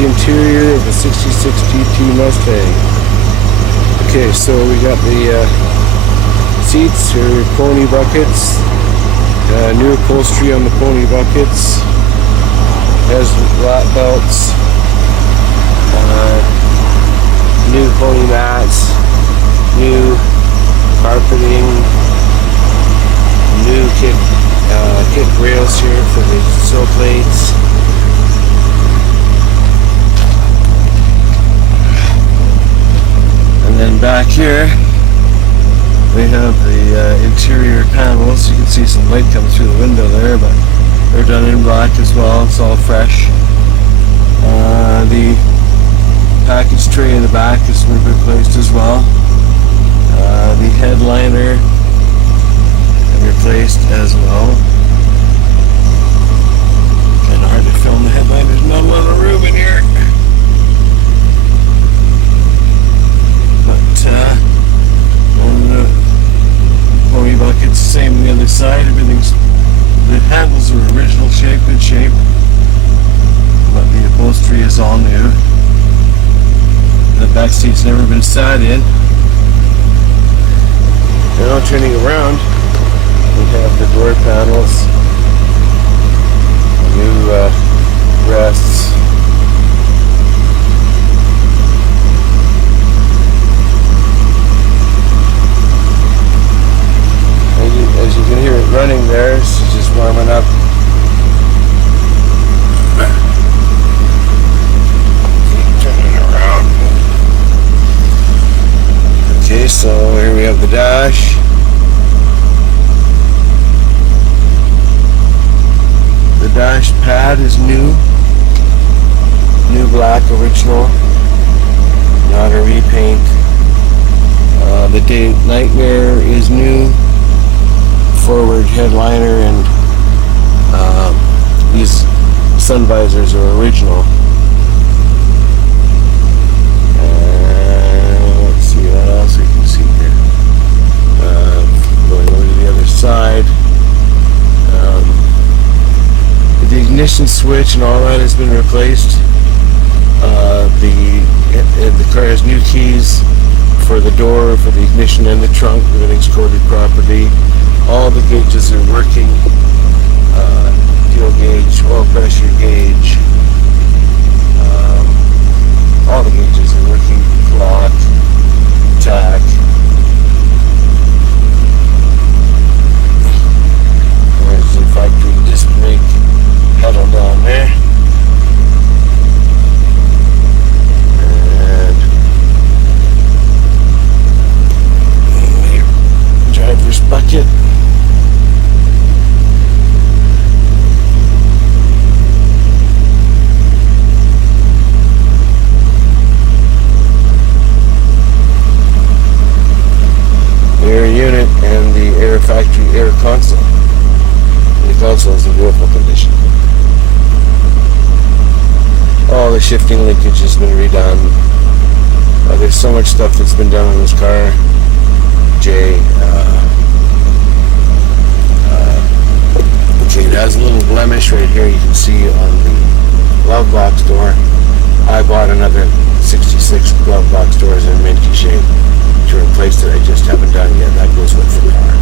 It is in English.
the interior of the 66 GT Mustang. Okay, so we got the seats are pony buckets, new upholstery on the pony buckets, has lap belts, new pony mats, new carpeting, new kick rails here for the sill plates. And then back here we have the interior panels. You can see some light coming through the window there, but they're done in black as well. It's all fresh. The package tray in the back has been replaced as well. The headliner replaced as well. Kind of hard to film the headliner. There's not a lot of room in here. But on the pony buckets, same on the other side. The handles are original shape, good shape, but the upholstery is all new. The back seat's never been sat in. Now turning around, we have the door panels, new rests. As you can hear it running there, it's just warming up. Keep turning around. Okay, so here we have the dash. The dash pad is new black original, not a repaint. The Nightmare is new. Forward headliner and these sun visors are original. Let's see what else we can see here. Going over to the other side. The ignition switch and all that has been replaced. The car has new keys for the door, for the ignition and the trunk. Everything's coded properly. All the gauges are working. Fuel gauge, oil pressure gauge. All the gauges are working. Clock, tack. There's the factory disc brake pedal down there. And driver's bucket. Air unit and the factory air console. And the console is in beautiful condition. All the shifting linkage has been redone. There's so much stuff that's been done on this car. Okay, it has a little blemish right here. You can see on the glove box door. I bought another 66 glove box doors in minty shape to replace it. I just haven't done it yet. That goes with the car.